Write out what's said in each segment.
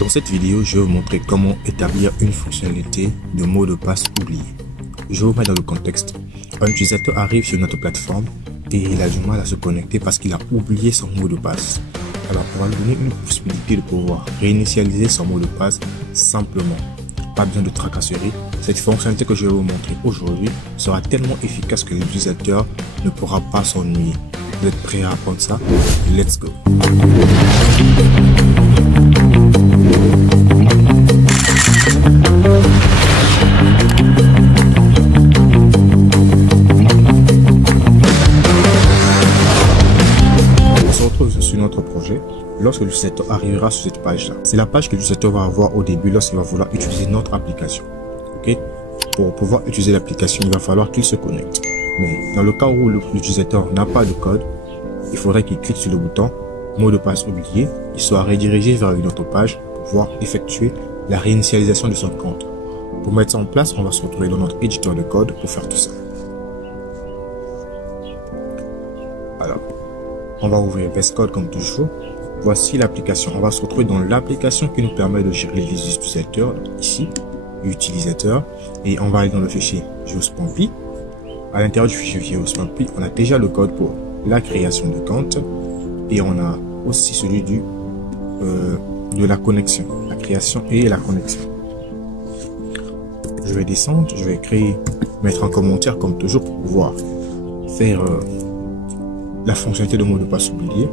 Dans cette vidéo, je vais vous montrer comment établir une fonctionnalité de mot de passe oublié. Je vous mets dans le contexte. Un utilisateur arrive sur notre plateforme et il a du mal à se connecter parce qu'il a oublié son mot de passe. Alors, on va lui donner une possibilité de pouvoir réinitialiser son mot de passe simplement. Pas besoin de tracasserie. Cette fonctionnalité que je vais vous montrer aujourd'hui sera tellement efficace que l'utilisateur ne pourra pas s'ennuyer. Vous êtes prêts à apprendre ça? Let's go! On se retrouve sur notre projet lorsque l'utilisateur arrivera sur cette page-là. C'est la page que l'utilisateur va avoir au début lorsqu'il va vouloir utiliser notre application. Ok? Pour pouvoir utiliser l'application, il va falloir qu'il se connecte. Mais dans le cas où l'utilisateur n'a pas de code, il faudrait qu'il clique sur le bouton mot de passe oublié, il soit redirigé vers une autre page pour pouvoir effectuer la réinitialisation de son compte. Pour mettre ça en place, on va se retrouver dans notre éditeur de code pour faire tout ça. Alors, on va ouvrir VS Code comme toujours. Voici l'application. On va se retrouver dans l'application qui nous permet de gérer les utilisateurs. Ici, utilisateur. Et on va aller dans le fichier geospompy. À l'intérieur du fichier geospompy, on a déjà le code pour la création de compte. Et on a aussi celui de la connexion. La création et la connexion. Je vais descendre. Je vais mettre un commentaire comme toujours pour pouvoir faire la fonctionnalité de mot de passe oublié.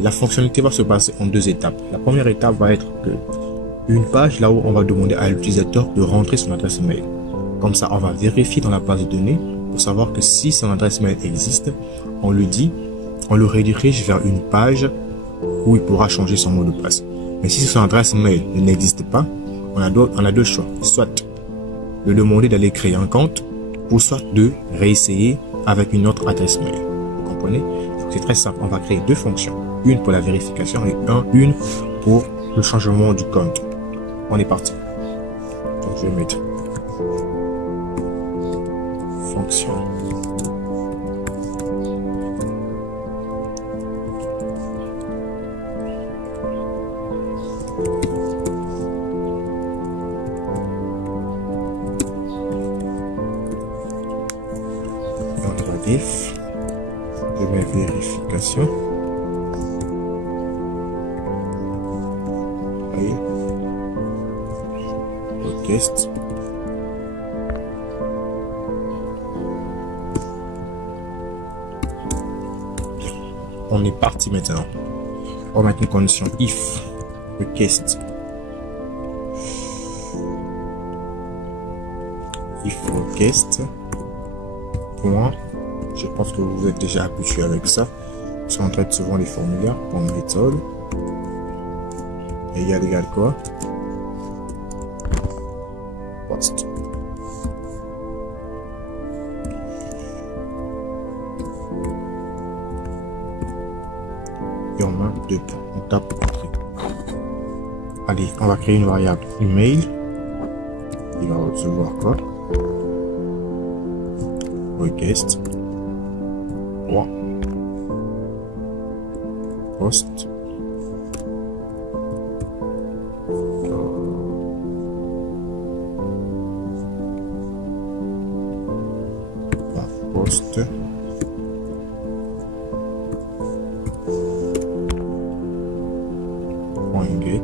La fonctionnalité va se passer en deux étapes. La première étape va être une page là où on va demander à l'utilisateur de rentrer son adresse mail. Comme ça, on va vérifier dans la base de données pour savoir que si son adresse mail existe, on le redirige vers une page où il pourra changer son mot de passe. Mais si son adresse mail n'existe pas, on a deux choix. Soit de demander d'aller créer un compte ou soit de réessayer avec une autre adresse mail. Vous comprenez? C'est très simple. On va créer deux fonctions. Une pour la vérification et une pour le changement du compte. On est parti. Donc, je vais mettre fonction. Et on va diff. Je mets vérification. Oui. Request. On est parti maintenant. On va mettre une condition if request. If request. Point. Je pense que vous êtes déjà habitué avec ça. Si on traite souvent les formulaires pour une méthode. Égal quoi? Post. Et on met deux points. On tape entrée. Allez, on va créer une variable email. Il va recevoir quoi? Request. Post. Post. Get.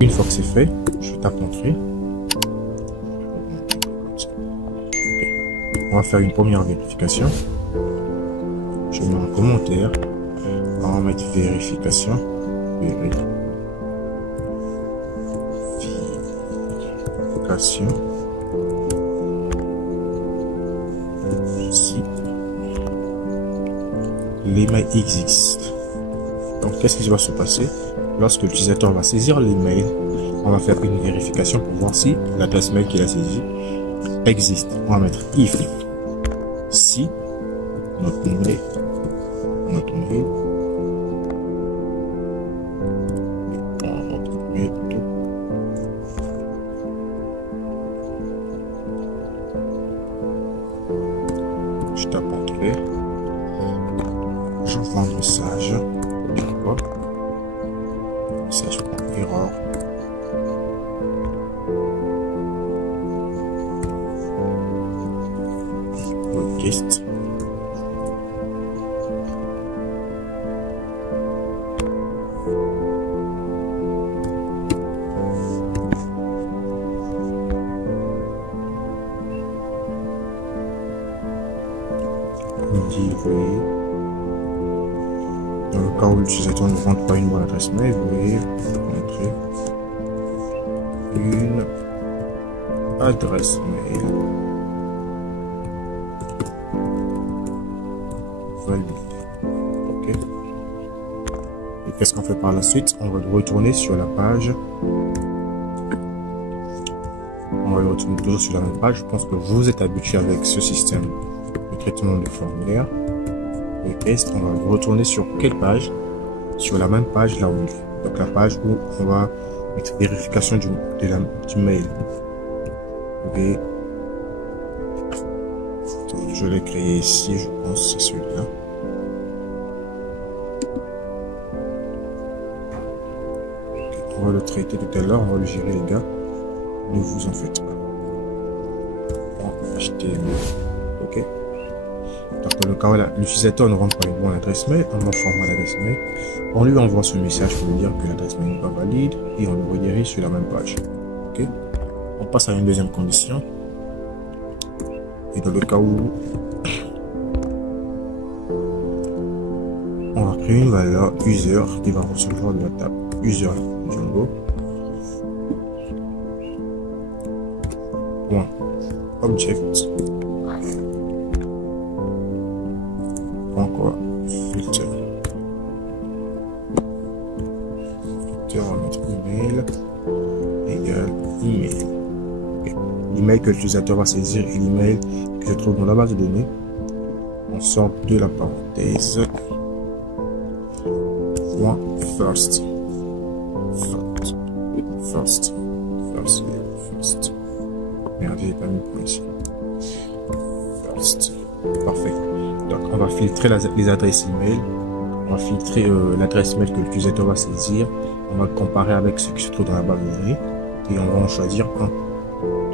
Une fois que c'est fait, je tape entrée. On va faire une première vérification. Je mets un commentaire. On va mettre vérification. Vérification. Ici. L'email existe. Donc, qu'est-ce qui va se passer? Lorsque l'utilisateur va saisir l'email, on va faire une vérification pour voir si l'adresse mail qu'il a saisie existe. On va mettre if si notre mail Je tape entrée. J'envoie un message. D'accord. Message pour erreur. Request. On dit oui. Dans le cas où l'utilisateur ne rentre pas une bonne adresse mail, veuillez montrer une adresse mail valide. Ok. Et qu'est-ce qu'on fait par la suite? On va retourner sur la page. On va retourner toujours sur la même page. Je pense que vous êtes habitué avec ce système de traitement de formulaire. Request, on va retourner sur quelle page? Sur la même page là où il est. Donc la page où on va mettre vérification du mail. Et je l'ai créé ici, je pense que c'est celui-là. Okay, on va le traiter tout à l'heure, on va le gérer les gars. Ne vous en faites pas. HTML. Ok. Donc dans le cas où l'utilisateur ne rentre pas une bonne adresse mail, on format l'adresse mail, on lui envoie ce message pour lui dire que l'adresse mail n'est pas valide et on le redirige sur la même page. Ok. On passe à une deuxième condition. Et dans le cas où on va créer une valeur user qui va recevoir de la table user Django. Point object. Encore filter. Filter, on va mettre email égale email. Okay. L'email que l'utilisateur va saisir et l'email que je trouve dans la base de données. On sort de la parenthèse. Point first. First. Merde, j'ai pas mis point ici. First. Parfait. Donc, on va filtrer les adresses email. On va filtrer l'adresse mail que l'utilisateur va saisir. On va comparer avec ce qui se trouve dans la base de données. Et on va en choisir un.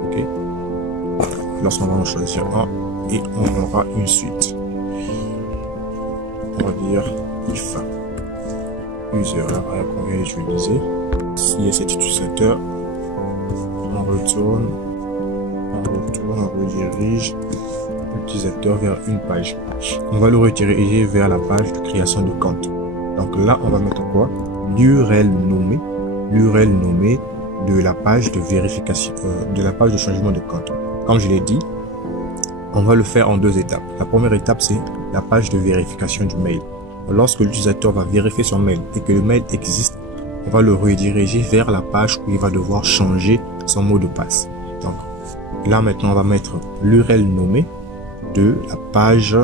Ok. Lorsqu'on va en choisir un, et on aura une suite. On va dire if user, la variable qu'on vient d'utiliser. Si est cet utilisateur, on retourne, on redirige l'utilisateur vers une page. On va le rediriger vers la page de création de compte. Donc là, on va mettre quoi? L'URL nommé de la page de vérification, de la page de changement de compte. Comme je l'ai dit, on va le faire en deux étapes. La première étape, c'est la page de vérification du mail. Lorsque l'utilisateur va vérifier son mail et que le mail existe, on va le rediriger vers la page où il va devoir changer son mot de passe. Donc là, maintenant, on va mettre l'URL nommé de la page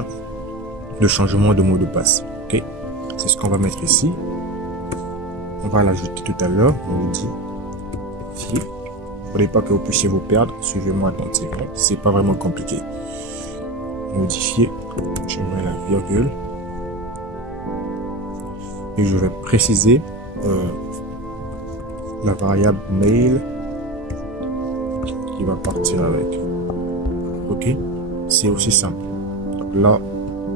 de changement de mot de passe. Ok, c'est ce qu'on va mettre ici. On va l'ajouter tout à l'heure. On vous dit si il ne faudrait pas que vous puissiez vous perdre. Suivez-moi attentivement. C'est pas vraiment compliqué. Modifier. Je mets la virgule et je vais préciser la variable mail qui va partir avec. Ok, c'est aussi simple. Donc là,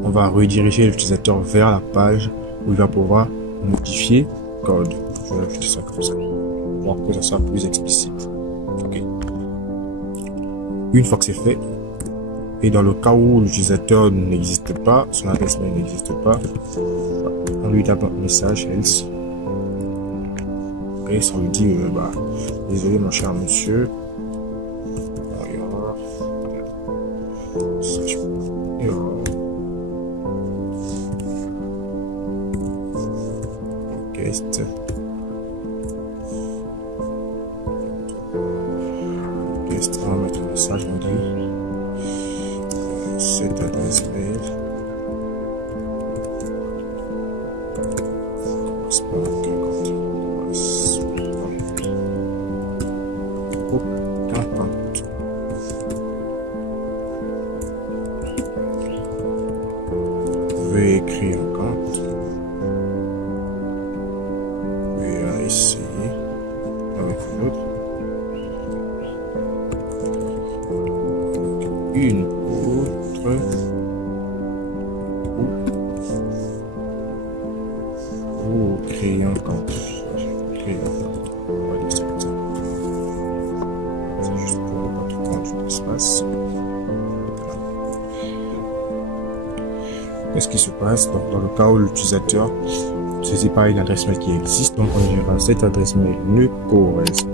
on va rediriger l'utilisateur vers la page où il va pouvoir modifier code. Je vais ajouter ça comme ça pour que ça soit plus explicite. Ok. Une fois que c'est fait, et dans le cas où l'utilisateur n'existe pas, son adresse mail n'existe pas, on lui tape un message else. Ok, ça lui dit désolé mon cher monsieur. On va mettre un message, on dit cette adresse mail correspond à aucun compte. vais créer un compte. Je vais essayer avec une autre. Une autre. Ou créer un compte. Créer un compte. On va dire ça comme ça. C'est juste pour pas trop prendre d'espace. Qu'est-ce qui se passe? Donc, dans le cas où l'utilisateur ne saisit pas une adresse mail qui existe, donc on dira cette adresse mail ne correspond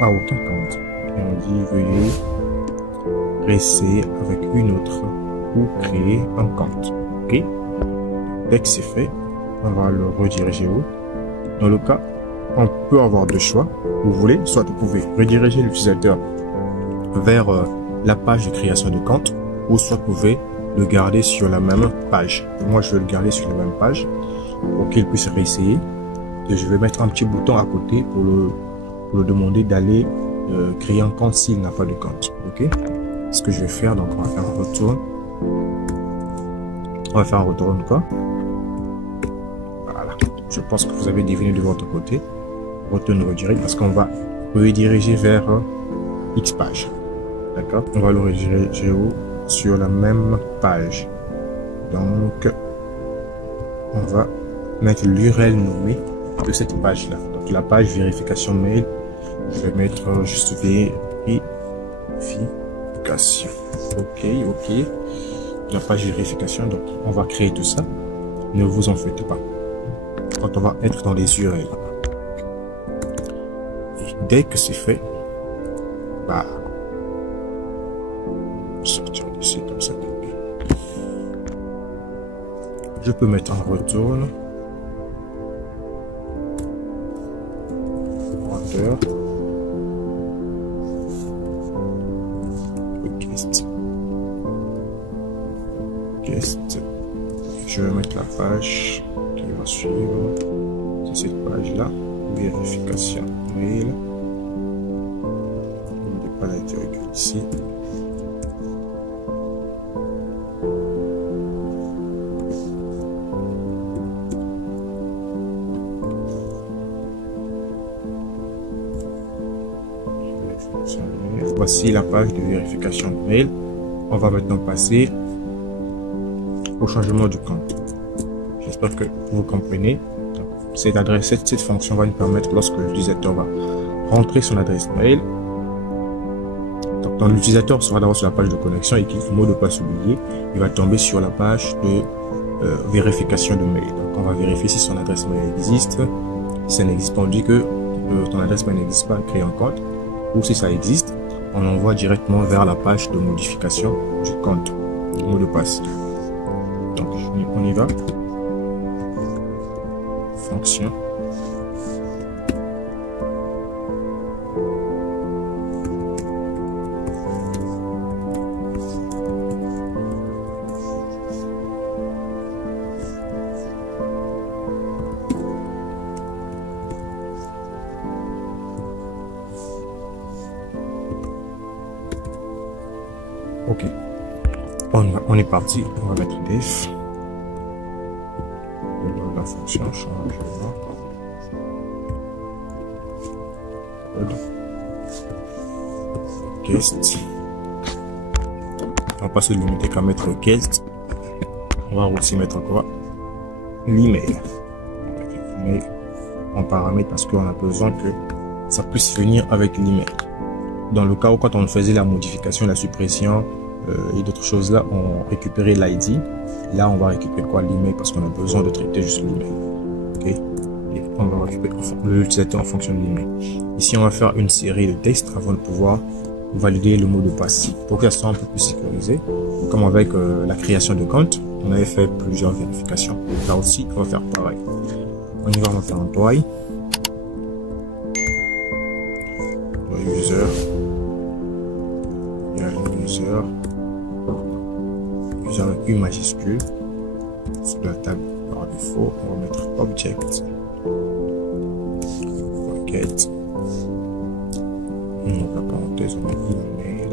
à aucun compte. Et on dit veuillez rester avec une autre ou créer un compte. Ok? Dès que c'est fait, on va le rediriger où? Dans le cas, on peut avoir deux choix. Vous voulez, soit vous pouvez rediriger l'utilisateur vers la page de création de compte, ou soit vous pouvez le garder sur la même page. Moi, je vais le garder sur la même page pour qu'il puisse réessayer. Et je vais mettre un petit bouton à côté pour le demander d'aller créer un compte s'il n'a pas de compte. Ok? Ce que je vais faire, donc on va faire un retour. On va faire un retour quoi? Voilà. Je pense que vous avez deviné de votre côté. Retourne redirect parce qu'on va rediriger vers X page. D'accord? On va le rediriger où? Sur la même page. Donc, on va mettre l'URL nommée de cette page là. Donc la page vérification mail, je vais mettre juste vérification. Ok. La page vérification, donc on va créer tout ça. Ne vous en faites pas. Quand on va être dans les URL. Et dès que c'est fait, bah, sortir d'ici comme ça. Je peux mettre un retour. Guest. Je vais mettre la page qui va suivre. C'est cette page là. Vérification mail. N'oubliez pas l'interrogation ici. Voici la page de vérification de mail. On va maintenant passer au changement du compte. J'espère que vous comprenez. Cette adresse, cette fonction va nous permettre, lorsque l'utilisateur va rentrer son adresse mail, donc l'utilisateur sera d'abord sur la page de connexion et clique mot de passe oublié, il va tomber sur la page de vérification de mail. Donc on va vérifier si son adresse mail existe. Si ça n'existe pas, on dit que ton adresse mail n'existe pas, créer un compte. Ou si ça existe, on envoie directement vers la page de modification du compte, du mot de passe. Donc, on y va. Fonction. Ok, on est parti. On va mettre def. La fonction change. Guest. On va pas se limiter qu'à mettre guest. On va aussi mettre quoi? L'email. En paramètre parce qu'on a besoin que ça puisse venir avec l'email. Dans le cas où quand on faisait la modification, la suppression et d'autres choses là, on récupérait l'ID. Là, on va récupérer quoi? L'email parce qu'on a besoin de traiter juste l'email. Ok. Et on va récupérer l'utilisateur en fonction de l'email. Ici, on va faire une série de tests avant de pouvoir valider le mot de passe pour que ça soit un peu plus sécurisé. Comme avec la création de compte, on avait fait plusieurs vérifications. Là aussi, on va faire pareil. On y va, on va faire un try. User. Il y a un user. User avec U majuscule. Sur la table par défaut, on va mettre object. Pocket. Donc la parenthèse, on met email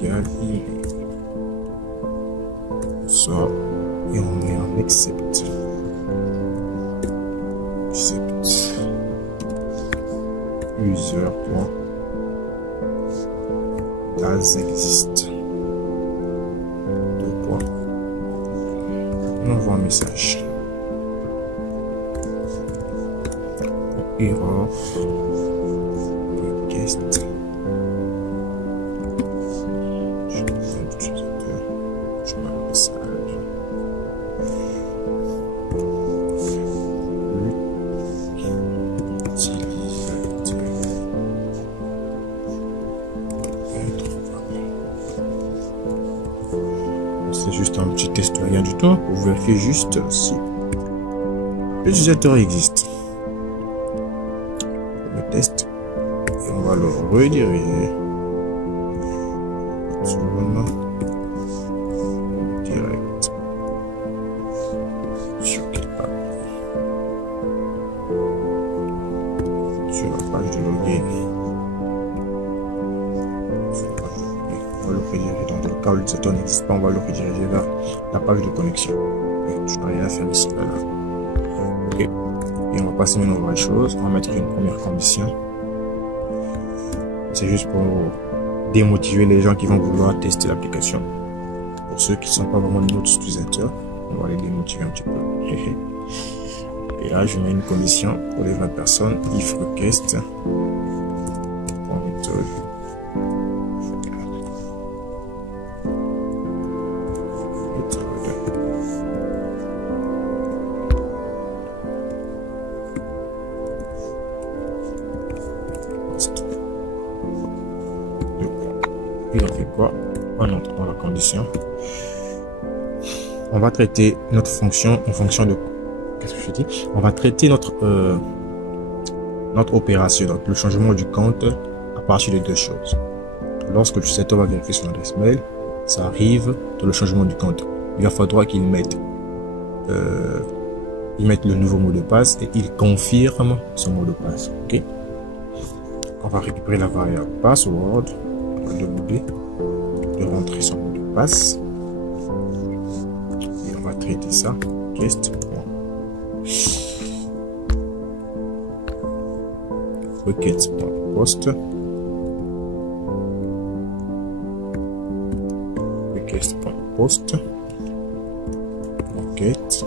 égale email. ça et on met un accept. Accept. User.does exist. Deux points. On envoie un message. Error. Request. C'est juste un petit test, rien du tout, pour vérifier juste si l'utilisateur existe. Le test, et on va le rediriger sur direct. Sur quelle page? Sur la page de login. On va le rediriger dans le cas où l'utilisateur n'existe pas, on va le rediriger vers la page de connexion. Je n'ai rien à faire ici, là. Ok. Et on va passer maintenant aux vraies choses. On va mettre une première condition. C'est juste pour démotiver les gens qui vont vouloir tester l'application. Pour ceux qui ne sont pas vraiment notre utilisateur, on va les démotiver un petit peu. Et là, je mets une condition pour les vraies personnes. If request. Et on fait quoi? On entre dans la condition. On va traiter notre fonction en fonction de... Qu'est-ce que je dis? On va traiter notre opération, donc le changement du compte, à partir de deux choses. Lorsque l'utilisateur va vérifier son adresse mail, ça arrive dans le changement du compte. Il va falloir qu'il mette le nouveau mot de passe et il confirme son mot de passe. Ok? On va récupérer la variable password. On va demander de rentrer son mot de passe et on va traiter ça guest. Request.post request.post requête.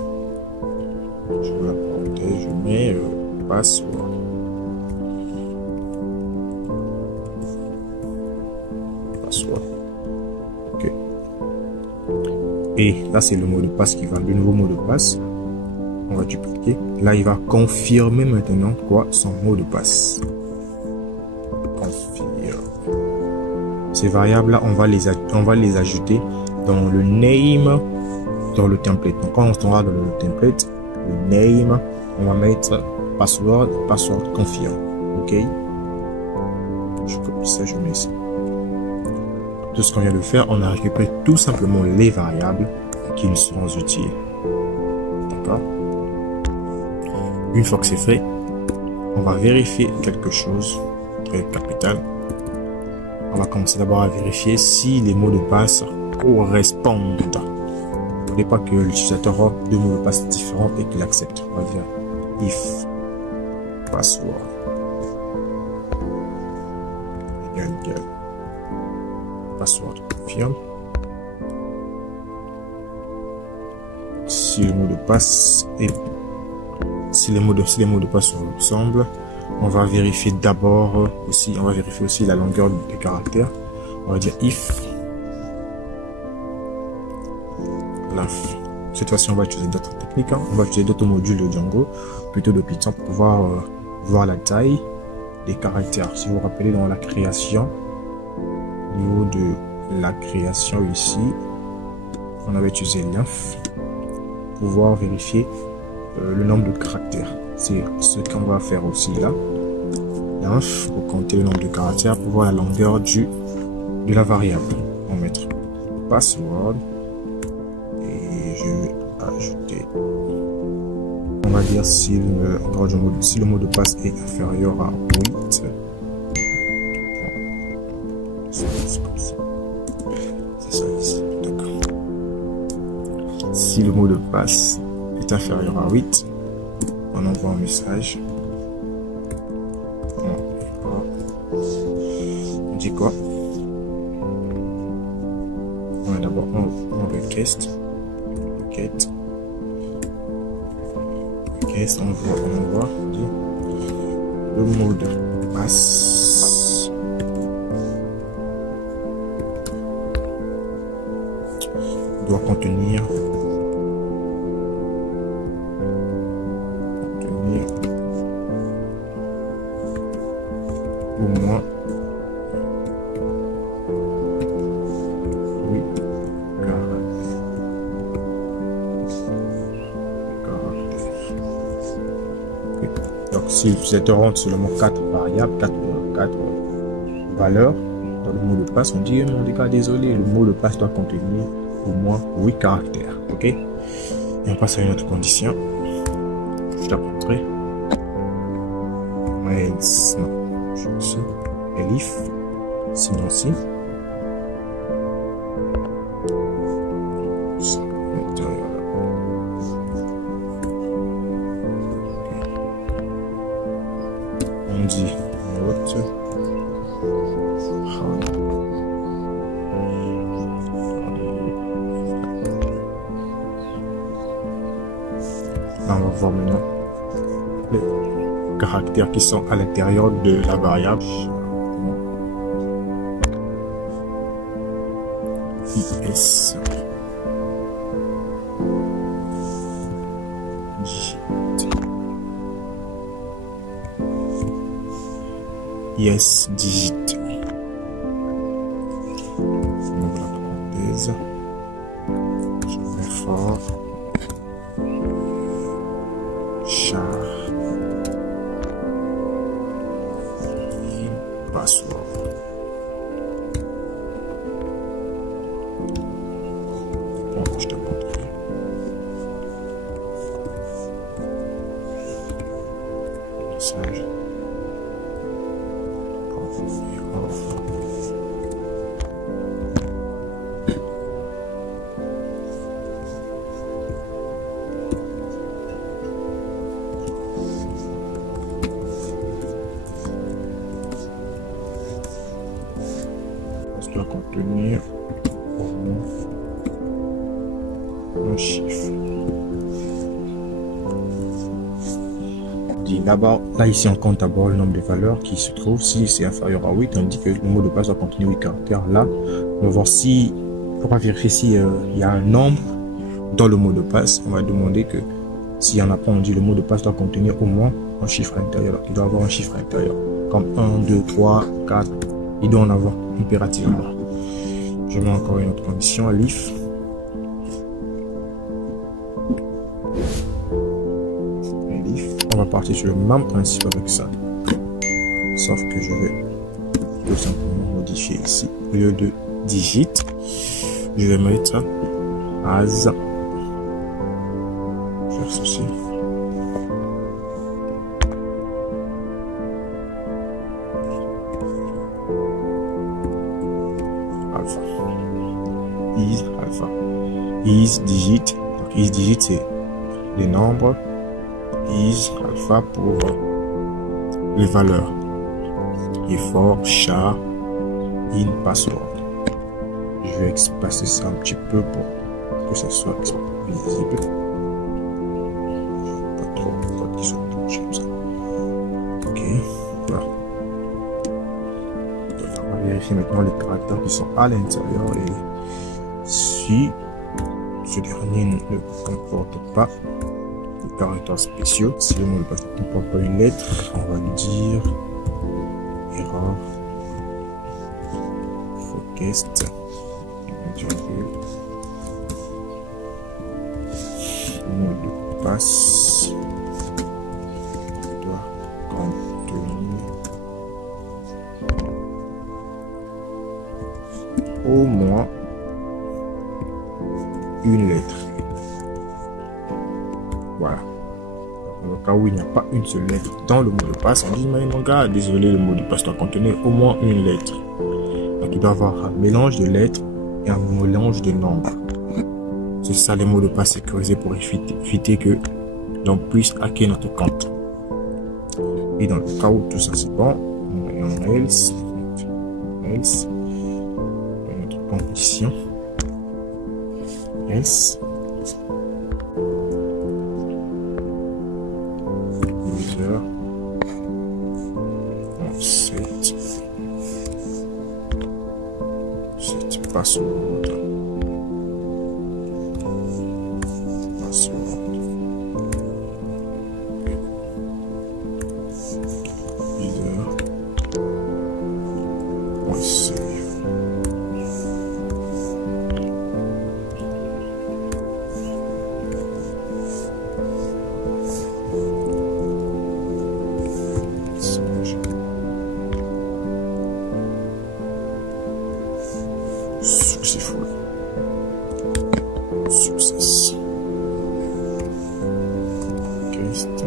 Je vais la parenthèse, je mets password. Ok. Et là, c'est le mot de passe qui va, le nouveau mot de passe. On va dupliquer. Là, il va confirmer maintenant quoi? Son mot de passe. Confirme. Ces variables-là, on va les ajouter dans le name, dans le template. Donc, quand on sera dans le template, le name, on va mettre password confirme. Ok. Je copie ça, je mets ici. Tout ce qu'on vient de faire, on a récupéré tout simplement les variables qui nous seront utiles. D'accord? Une fois que c'est fait, on va vérifier quelque chose très capital. On va commencer d'abord à vérifier si les mots de passe correspondent. N'oubliez pas que l'utilisateur aura deux mots de passe différents et qu'il accepte. On va dire if password égale password confirme. Si le mot de passe est si les mots de passe se ressemblent, on va vérifier d'abord aussi, la longueur des caractères. On va dire if length. Cette fois-ci, on va utiliser d'autres techniques. On va utiliser d'autres modules de Django, plutôt de Python, pour pouvoir voir la taille des caractères. Si vous vous rappelez, dans la création, au niveau de la création ici, on avait utilisé length pour pouvoir vérifier le nombre de caractères. C'est ce qu'on va faire aussi là. Length pour compter le nombre de caractères, pour voir la longueur de la variable. On va mettre password et je vais ajouter. On va dire si le mot de passe est inférieur à 8. C'est ça ici. D'accord. si le mot de passe est inférieur à 8, on envoie un message. On dit quoi? On va d'abord on requête. On envoie le mot de passe doit contenir au moins 8 caractères. Donc si vous êtes rentre seulement 4 variables, 4 valeurs dans le mot de passe, on dit mon gars, désolé, le mot de passe doit contenir au moins 8 caractères. Ok, et on passe à une autre condition. Je t'apprendrai. Non, je sais. Elif, sinon si. On dit note. Là, on va voir maintenant les caractères qui sont à l'intérieur de la variable. IS digit. On ouvre la parenthèse. Je mets fort. Char. Password. Bon, je te montrerai. Message. Ça doit contenir au moins un chiffre. Là-bas, ici on compte d'abord le nombre de valeurs qui se trouvent. Si c'est inférieur à 8, on dit que le mot de passe doit contenir 8 caractères. Là, on va voir si, on va vérifier s'il y a un nombre dans le mot de passe. On va demander que s'il n'y en a pas, on dit le mot de passe doit contenir au moins un chiffre intérieur. Donc, il doit avoir un chiffre intérieur. Comme 1, 2, 3, 4. Il doit en avoir impérativement. Je mets encore une autre condition, Elif. On va partir sur le même principe avec ça. Sauf que je vais tout simplement modifier ici. Au lieu de digit, je vais mettre as. Faire ceci. Alpha. Is alpha. Is digit. Donc is digit c'est les nombres. Is alpha pour les valeurs. Et for char in password. Je vais espacer ça un petit peu pour que ça soit visible. Pas trop de code qui sont touchés comme ça. Ok, voilà. Donc, on va vérifier maintenant les caractères qui sont à l'intérieur et si ce dernier ne comporte pas caractères spéciaux. Si le mot de passe ne comporte pas une lettre, on va lui dire erreur focused le mot de passe doit contenir au moins une lettre. Voilà. Dans le cas où il n'y a pas une seule lettre dans le mot de passe, on dit mais mon gars, désolé, le mot de passe doit contenir au moins une lettre. Donc il doit y avoir un mélange de lettres et un mélange de nombres. C'est ça les mots de passe sécurisés pour éviter que l'on puisse hacker notre compte. Et dans le cas où tout ça c'est bon, on va en else, notre condition, else, user, set password, successful, success, paste,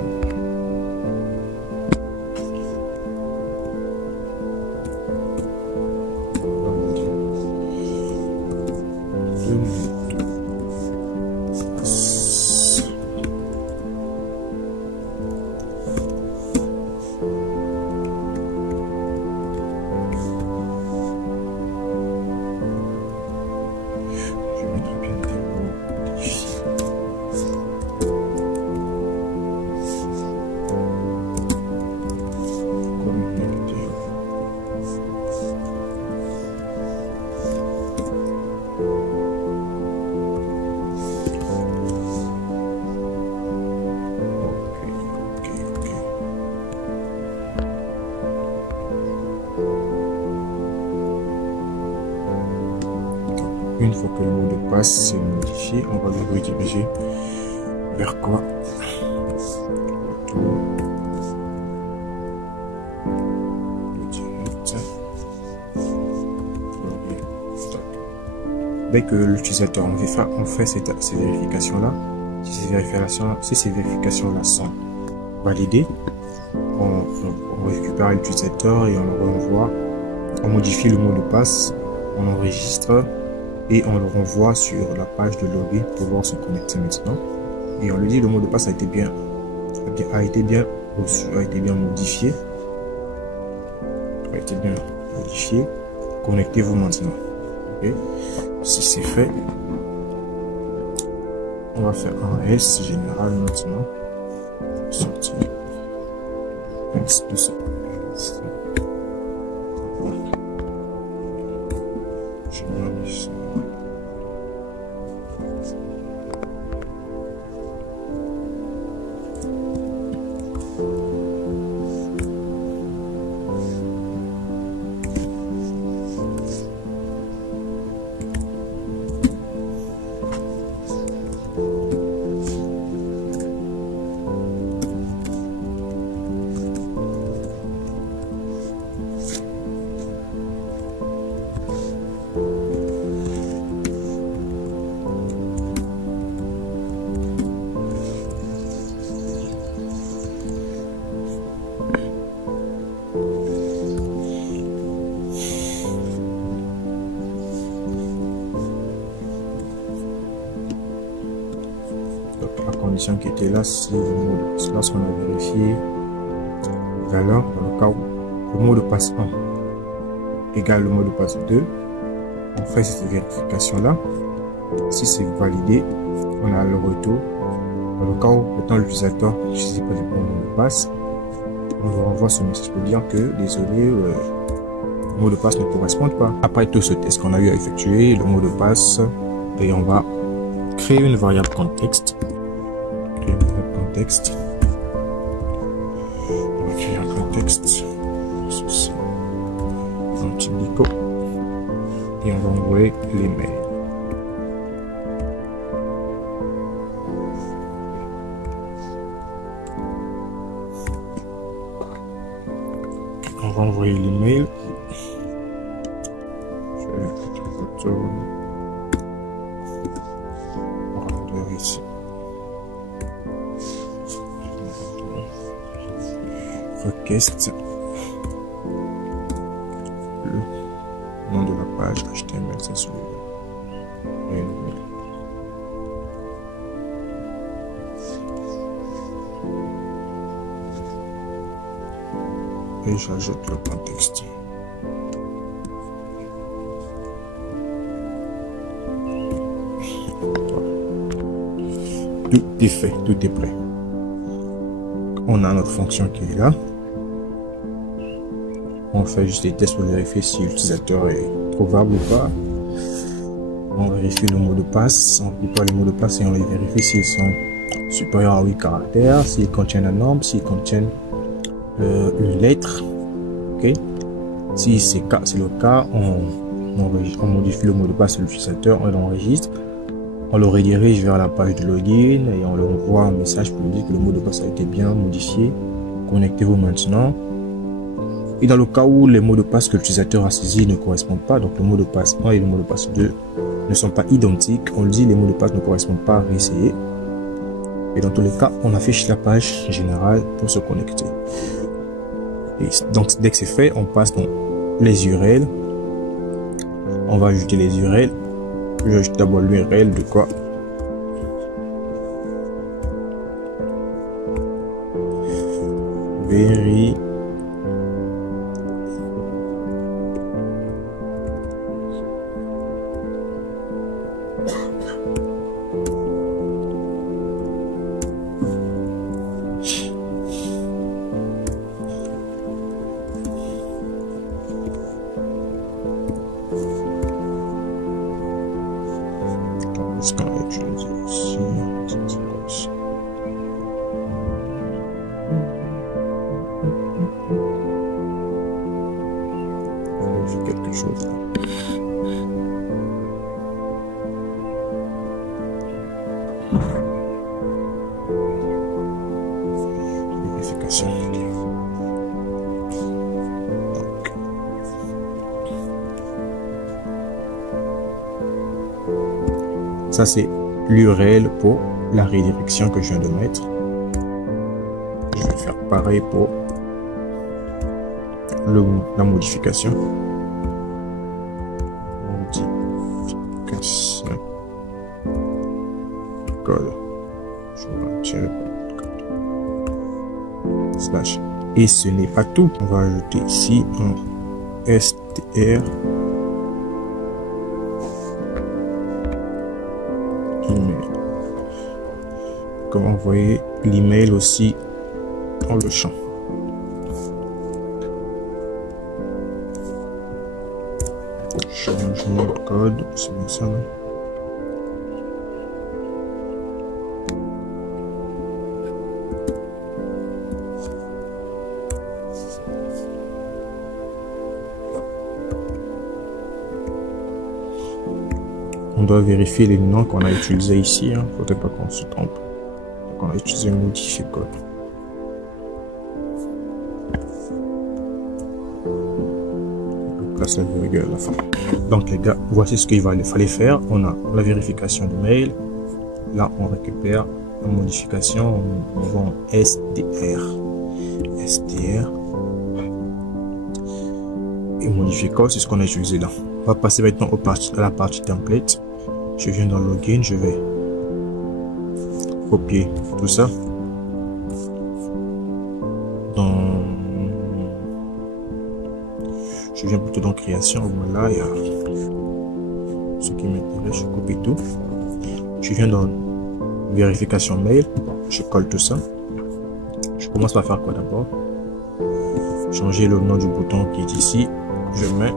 Une fois que le mot de passe est modifié, on va le rediriger vers quoi? Dès que l'utilisateur on fait ces vérifications-là, si ces vérifications-là sont validées, on récupère l'utilisateur et on le renvoie, on modifie le mot de passe, on enregistre et on le renvoie sur la page de login pour pouvoir se connecter maintenant. Et on lui dit le mot de passe a été bien reçu, a été bien modifié. Connectez-vous maintenant. Okay. Si c'est fait, on va faire un S général maintenant. Sortir. S de ça. Généralise. condition qui était là, c'est le mot de passe. Lorsqu'on a vérifié valeur, dans le cas où le mot de passe 1 égale le mot de passe 2, on fait cette vérification là. Si c'est validé, on a le retour. Dans le cas où étant l'utilisateur ne sait pas le bon mot de passe, on vous renvoie ce message pour dire que désolé, le mot de passe ne correspond pas. Après tout ce test qu'on a eu à effectuer, le mot de passe, et on va créer une variable contexte. On va créer un contexte. Un petit bico. Et on va envoyer l'email. On va envoyer l'email. Je vais mettre une photo. Render ici. Request. Le nom de la page HTML, c'est celui-là. et j'ajoute le contexte. Tout est fait, tout est prêt. On a notre fonction qui est là. On fait juste des tests pour vérifier si l'utilisateur est trouvable ou pas. On vérifie le mot de passe, on prépare les mots de passe et on les vérifie s'ils sont supérieurs à 8 caractères, s'ils contiennent un nombre, s'ils contiennent une lettre. Ok. Si c'est le cas, on modifie le mot de passe de l'utilisateur, on l'enregistre, on le redirige vers la page de login et on leur envoie un message pour lui dire que le mot de passe a été bien modifié. Connectez-vous maintenant. Et dans le cas où les mots de passe que l'utilisateur a saisis ne correspondent pas, donc le mot de passe 1 et le mot de passe 2 ne sont pas identiques, on dit les mots de passe ne correspondent pas, réessayer. Et dans tous les cas, on affiche la page générale pour se connecter. Et donc dès que c'est fait, on passe dans les URL. On va ajouter les URL. J'ajoute d'abord l'URL de quoi? Vérification. Est-ce qu'on va utiliser ici? On fait quelque chose là. Vérification. Ça, c'est l'URL pour la redirection que je viens de mettre. Je vais faire pareil pour la modification. Modification. Code. Je maintiens code. Slash. Et ce n'est pas tout. On va ajouter ici un str. Comme vous voyez, l'email aussi dans le champ. Changement de code, c'est bien ça, non? On doit vérifier les noms qu'on a utilisés ici, hein. Faudrait pas qu'on se trompe. Donc on a utilisé un modifier code. On place la virgule à la fin. Donc les gars, voici ce qu'il fallait faire. On a la vérification de mail. Là, on récupère la modification. On va en STR. STR. Et modifier code, c'est ce qu'on a utilisé là. On va passer maintenant à la partie template. Je viens dans login, je vais copier tout ça dans, je viens plutôt dans création. Voilà, il y a ce qui m'intéresse, je copie tout. Je viens dans vérification mail, je colle tout ça. Je commence par faire quoi d'abord? Changer le nom du bouton qui est ici. Je mets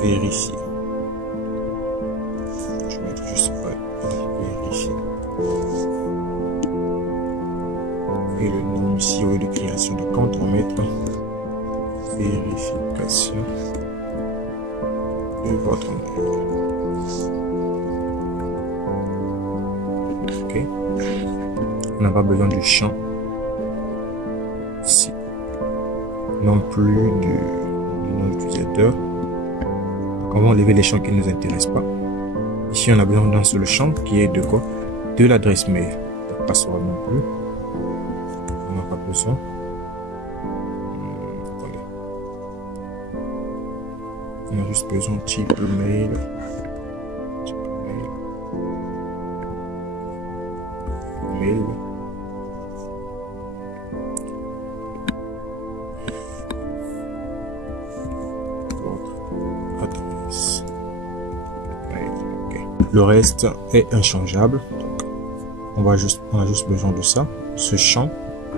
vérifier. Je vais mettre juste vérifier. Et le nom ici, au lieu de création de compte, on met vérification de votre mail. Ok. On n'a pas besoin du champ ici. Non plus du nom d'utilisateur. On va enlever les champs qui ne nous intéressent pas. Ici, on a besoin d'un seul champ qui est de quoi? De l'adresse mail. Pas password non plus. On n'a pas besoin. Attendez. On a juste besoin de type mail. Le reste est inchangeable. Donc, on a juste besoin de ça. Ce champ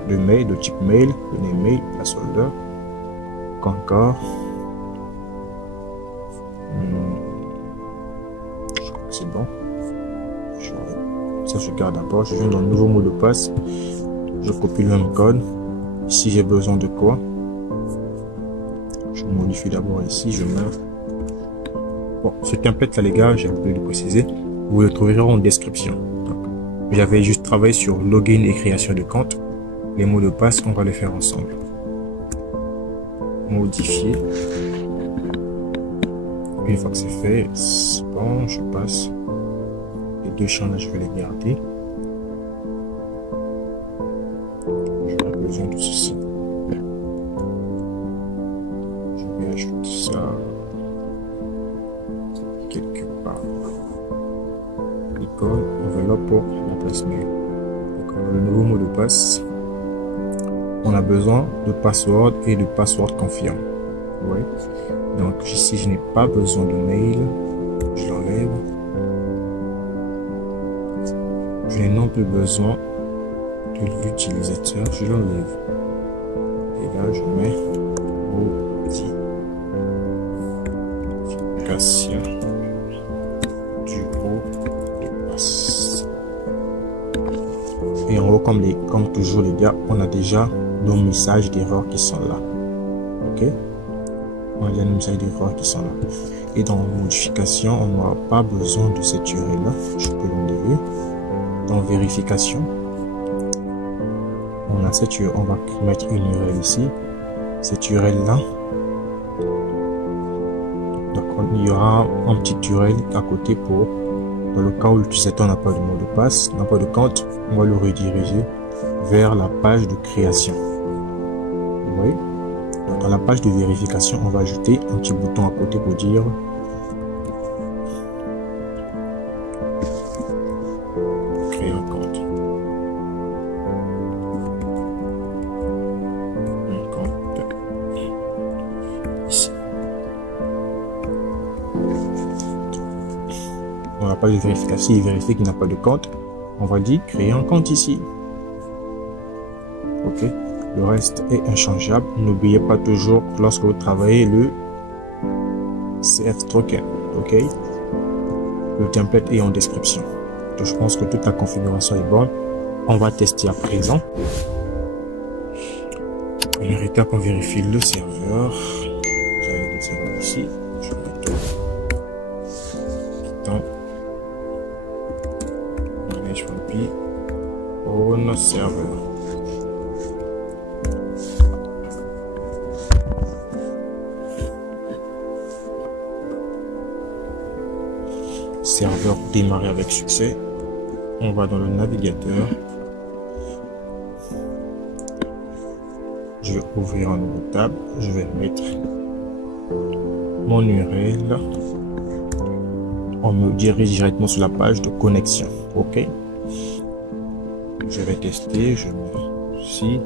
de mail, de type mail, le name mail, placeholder. Encore. Je crois que c'est bon. Ça, je garde d'abord. Je viens dans le nouveau mot de passe. Je copie le même code. Ici, j'ai besoin de quoi? Je modifie d'abord ici. Je mets. Bon, ce template là, les gars, j'ai oublié de préciser. Vous le trouverez en description. J'avais juste travaillé sur login et création de compte. Les mots de passe, on va les faire ensemble. Modifier. Une fois que c'est fait, c'est bon, je passe. Les deux champs là, je vais les garder. J'aurai besoin de ceci. Je vais ajouter ça quelque part. Icône, enveloppe pour la place mail. Le nouveau mot de passe. On a besoin de password et de password confirme. Ouais. Donc si je n'ai pas besoin de mail, je l'enlève. Je n'ai non plus besoin de l'utilisateur, je l'enlève. Et là je mets modification du mot de passe. Et en haut, comme toujours les gars, on a déjà nos messages d'erreur qui sont là. Ok, on a déjà nos messages d'erreur qui sont là. Et dans modification, on n'aura pas besoin de cette URL là. Je peux l'enlever. Dans vérification, on a cette URL. On va mettre une URL ici. Cette URL là. Donc il y aura un petit URL à côté pour, dans le cas où l'utilisateur n'a pas de mot de passe, n'a pas de compte, on va le rediriger vers la page de création. Oui. Donc dans la page de vérification, on va ajouter un petit bouton à côté pour dire créer un compte. Un compte ici. Dans la page de vérification, il vérifie qu'il n'a pas de compte. On va dire créer un compte ici. Ok. Le reste est inchangeable. N'oubliez pas toujours lorsque vous travaillez le CF token. Ok. Le template est en description. Donc, je pense que toute la configuration est bonne. On va tester à présent. Première étape, on vérifie le serveur. J'avais le serveur ici. Je mets tout. Python. Manage Ruby. On serveur. Serveur démarré avec succès. On va dans le navigateur. Je vais ouvrir un nouveau tab. Je vais mettre mon URL. On me dirige directement sur la page de connexion. Ok. Je vais tester. Je mets ici.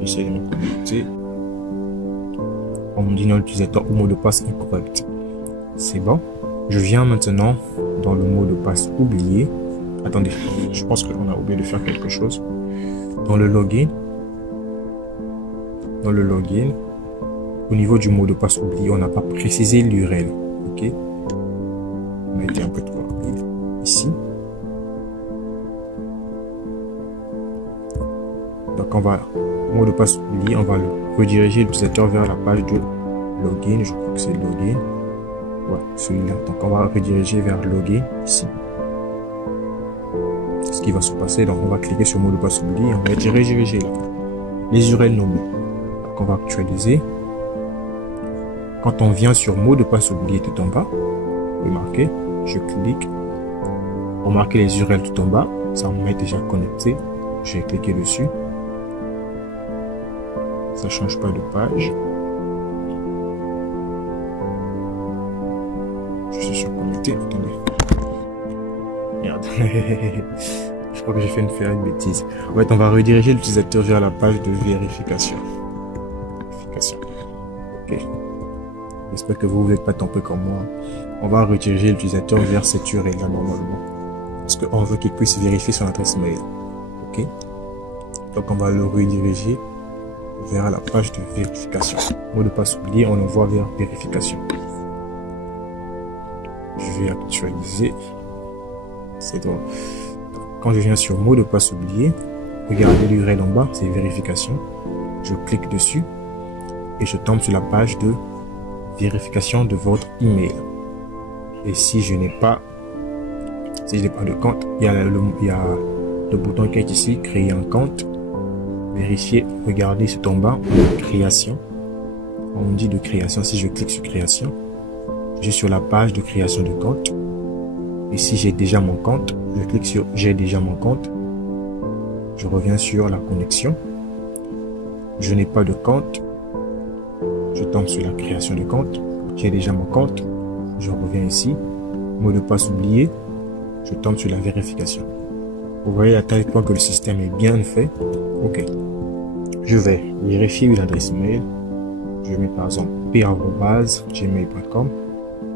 J'essaie de me connecter. On me dit non, l'utilisateur au mot de passe incorrect. C'est bon. Je viens maintenant dans le mot de passe oublié. Attendez, je pense qu'on a oublié de faire quelque chose. Dans le login, au niveau du mot de passe oublié, on n'a pas précisé l'URL. Ok. On a été un peu trop rapide. Ici. Donc on va, mot de passe oublié, on va le rediriger l'utilisateur vers la page de login. Je crois que c'est login. Ouais, celui-là. Donc on va rediriger vers login ici. Ce qui va se passer, donc on va cliquer sur mot de passe oublié, on va être redirigé là. Les URL nommés. Donc on va actualiser. Quand on vient sur mot de passe oublié tout en bas, remarquez, je clique. Remarquez les URL tout en bas, ça me met déjà connecté. Je vais cliquer dessus. Ça change pas de page. Je suis surconnecté, attendez. Merde. Je crois que j'ai fait une bêtise. En fait, on va rediriger l'utilisateur vers la page de vérification. Ok. J'espère que vous n'êtes pas trompé comme moi. On va rediriger l'utilisateur vers cette URL-là normalement. Parce qu'on veut qu'il puisse vérifier son adresse mail. Ok? Donc on va le rediriger vers la page de vérification. Mot de passe oublié, on envoie vers vérification. Je vais actualiser. C'est drôle. Quand je viens sur mot de passe oublié, regardez l'URL en bas, c'est vérification. Je clique dessus et je tombe sur la page de vérification de votre email. Et si je n'ai pas de compte, il y a le bouton qui est ici, créer un compte, vérifier, regardez c'est en bas, création. On dit de création. Si je clique sur création, je suis sur la page de création de compte. Et si j'ai déjà mon compte, je clique sur j'ai déjà mon compte. Je reviens sur la connexion. Je n'ai pas de compte. Je tombe sur la création de compte. J'ai déjà mon compte. Je reviens ici. Mot de passe oublié. Je tombe sur la vérification. Vous voyez à tel point que le système est bien fait. Ok. Je vais vérifier l'adresse mail. Je mets par exemple p@gmail.com.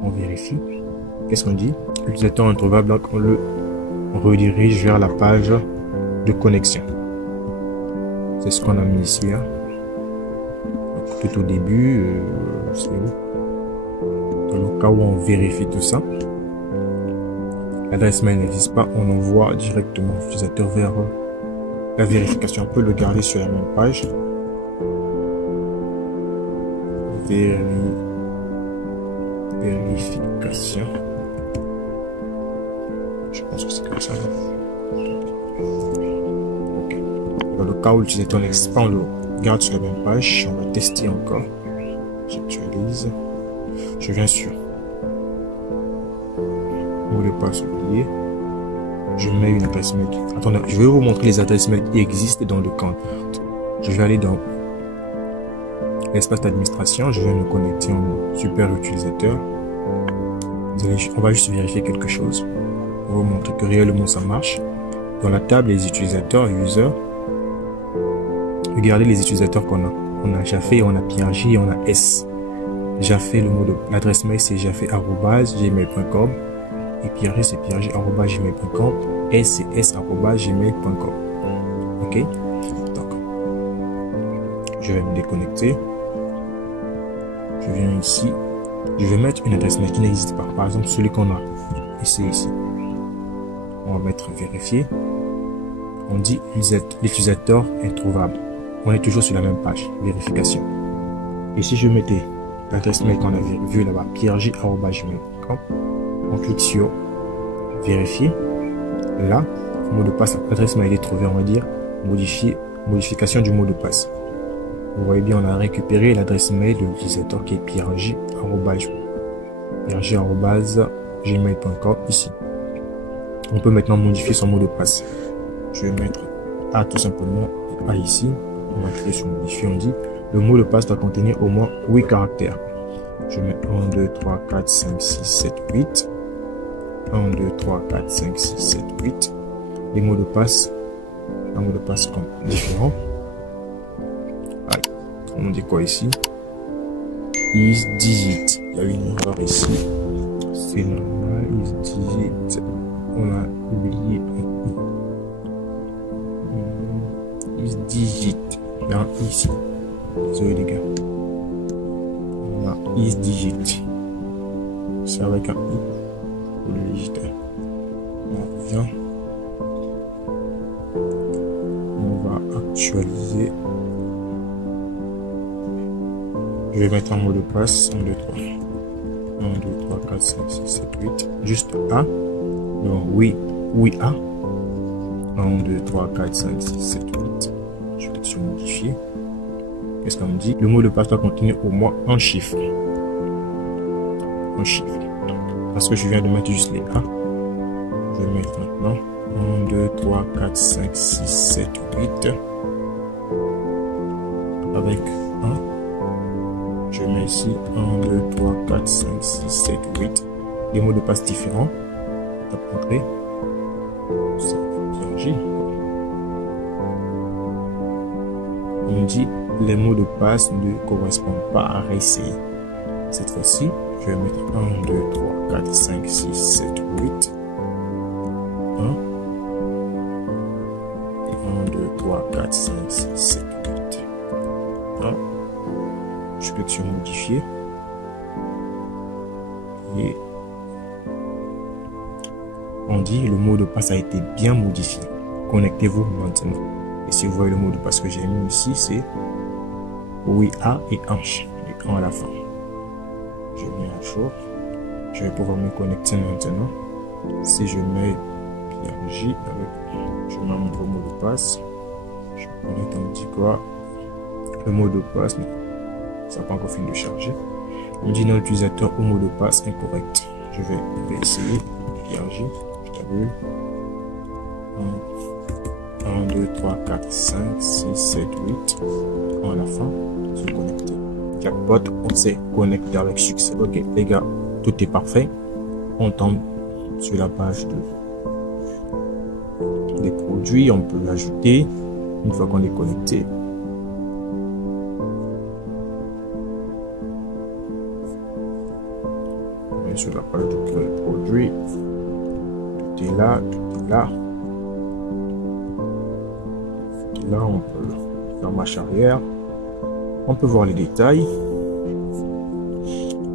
On vérifie. Qu'est-ce qu'on dit? L'utilisateur introuvable, donc on le redirige vers la page de connexion. C'est ce qu'on a mis ici. Hein. Tout au début, c'est où? Dans le cas où on vérifie tout ça. L'adresse mail n'existe pas, on envoie directement l'utilisateur vers la vérification. On peut le garder sur la même page. Vérification. Je pense que c'est comme ça. Ok. Dans le cas où l'utilisateur n'existe pas, on le garde sur la même page. On va tester encore. J'actualise. Je viens sur mot de passe oublié. Je mets une adresse mail. Attendez, je vais vous montrer les adresses mail qui existent dans le compte. Je vais aller dans l'espace d'administration. Je vais me connecter en super utilisateur. On va juste vérifier quelque chose. On va vous montrer que réellement ça marche. Dans la table des utilisateurs, user, regardez les utilisateurs qu'on a. On a Jafé, on a Pierre J, on a S. Jafé, le mot de l'adresse mail c'est jafé@gmail.com et Pierre J c'est pierrej@gmail.com. S c'est s@gmail.com. Ok. Donc, je vais me déconnecter. Je viens ici. Je vais mettre une adresse mail qui n'existe pas. Par exemple, celui qu'on a. Ici. On va mettre vérifier. On dit l'utilisateur introuvable. On est toujours sur la même page. Vérification. Et si je mettais l'adresse mail qu'on avait vu là-bas, pierrej@gmail.com, on clique sur vérifier. Là, le mot de passe, l'adresse mail est trouvée, on va dire modification du mot de passe. Vous voyez bien, on a récupéré l'adresse mail de l'utilisateur qui est pierrej@gmail.com ici. On peut maintenant modifier son mot de passe. Je vais mettre A tout simplement, A ici. On va cliquer sur modifier, on dit le mot de passe doit contenir au moins 8 caractères. Je mets 1, 2, 3, 4, 5, 6, 7, 8. 1, 2, 3, 4, 5, 6, 7, 8. Les mots de passe, un mot de passe comme différent. Allez, on dit quoi ici? Is digit. Il y a une erreur ici. C'est normal, is digit. On a oublié un i. Is digit. Il y a un i ici. Désolé les gars. On a is digit. C'est avec un i pour le digital. On revient. On va actualiser. Je vais mettre un mot de passe. 1, 2, 3. 1, 2, 3, 4, 5, 6, 7, 8. Juste A. Donc oui, A. 1, 2, 3, 4, 5, 6, 7, 8. Je clique sur modifier. Qu'est-ce qu'on me dit? Le mot de passe doit contenir au moins un chiffre. Un chiffre. Parce que je viens de mettre juste les A. Je vais mettre maintenant 1, 2, 3, 4, 5, 6, 7, 8. Avec 1. Je mets ici 1, 2, 3, 4, 5, 6, 7, 8. Des mots de passe différents. Tape entrée. C'est Pierre. On dit les mots de passe ne correspondent pas à réessayer. Cette fois-ci, je vais mettre 1, 2, 3, 4, 5, 6, 7, 8. 1. Et 1, 2, 3, 4, 5, 6, 7, 8. 1. Je clique sur modifier. Et on dit le mot de passe a été bien modifié. Connectez-vous maintenant. Et si vous voyez le mot de passe que j'ai mis ici, c'est oui A et hanche. Et 1 à la fin. Je mets à jour. Je vais pouvoir me connecter maintenant. Si je mets PRJ avec, je mets mon nouveau mot de passe. Je me connecte, on me dit quoi? Le mot de passe, ça n'a pas encore fini de charger. On me dit non utilisateur ou mot de passe incorrect. Je vais essayer. PRJ, je tabule. 1, 2, 3, 4, 5, 6, 7, 8. À la fin, se connecter. Jackpot, on s'est connecté avec succès. Ok, les gars, tout est parfait. On tombe sur la page des produits. On peut l'ajouter une fois qu'on est connecté. On est sur la page de produits. Tout est là, tout est là. Là, on peut faire marche arrière. On peut voir les détails.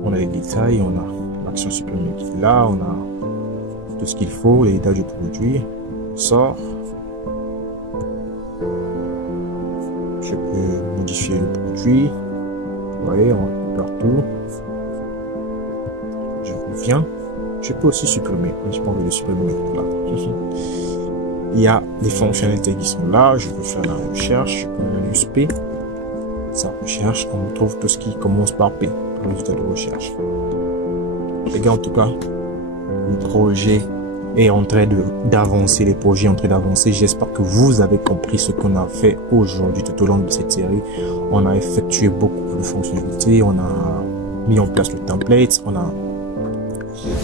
On a les détails, on a l'action supprimée qui est là, on a tout ce qu'il faut, les détails du produit. On sort. Je peux modifier le produit. Vous voyez, on récupère tout. Je reviens. Je peux aussi supprimer. Je n'ai pas envie de supprimer là. Il y a les fonctionnalités qui sont là. Je peux faire la recherche. Je peux mettre USP. Ça recherche. On retrouve tout ce qui commence par P. Résultat de recherche. Les gars, en tout cas, le projet est en train d'avancer. Les projets sont en train d'avancer. J'espère que vous avez compris ce qu'on a fait aujourd'hui tout au long de cette série. On a effectué beaucoup de fonctionnalités. On a mis en place le template. On a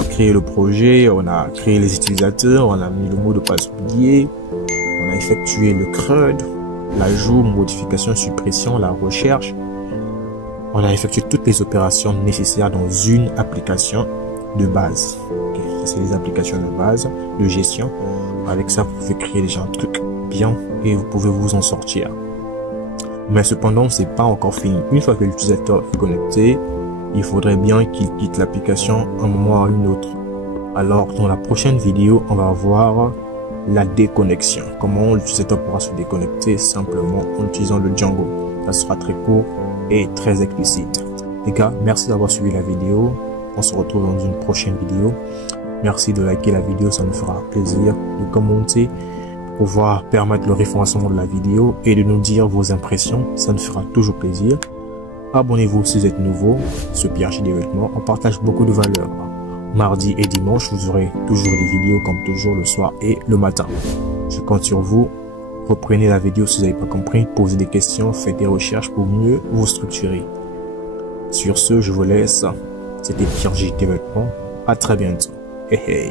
créé le projet, on a créé les utilisateurs, on a mis le mot de passe oublié, on a effectué le CRUD, l'ajout, modification, suppression, la recherche. On a effectué toutes les opérations nécessaires dans une application de base. Okay. C'est les applications de base, de gestion. Avec ça, vous pouvez créer déjà un truc bien et vous pouvez vous en sortir. Mais cependant, c'est pas encore fini. Une fois que l'utilisateur est connecté, il faudrait bien qu'il quitte l'application un moment à une autre. Alors, dans la prochaine vidéo, on va voir la déconnexion. Comment l'utilisateur pourra se déconnecter simplement en utilisant le Django. Ça sera très court et très explicite. Les gars, merci d'avoir suivi la vidéo. On se retrouve dans une prochaine vidéo. Merci de liker la vidéo, ça nous fera plaisir. De commenter pour pouvoir permettre le référencement de la vidéo et de nous dire vos impressions. Ça nous fera toujours plaisir. Abonnez-vous si vous êtes nouveau sur PRJ Développement. On partage beaucoup de valeurs. Mardi et dimanche, vous aurez toujours des vidéos comme toujours le soir et le matin. Je compte sur vous. Reprenez la vidéo si vous n'avez pas compris. Posez des questions, faites des recherches pour mieux vous structurer. Sur ce, je vous laisse. C'était PRJ Développement. À très bientôt. Hey, hey.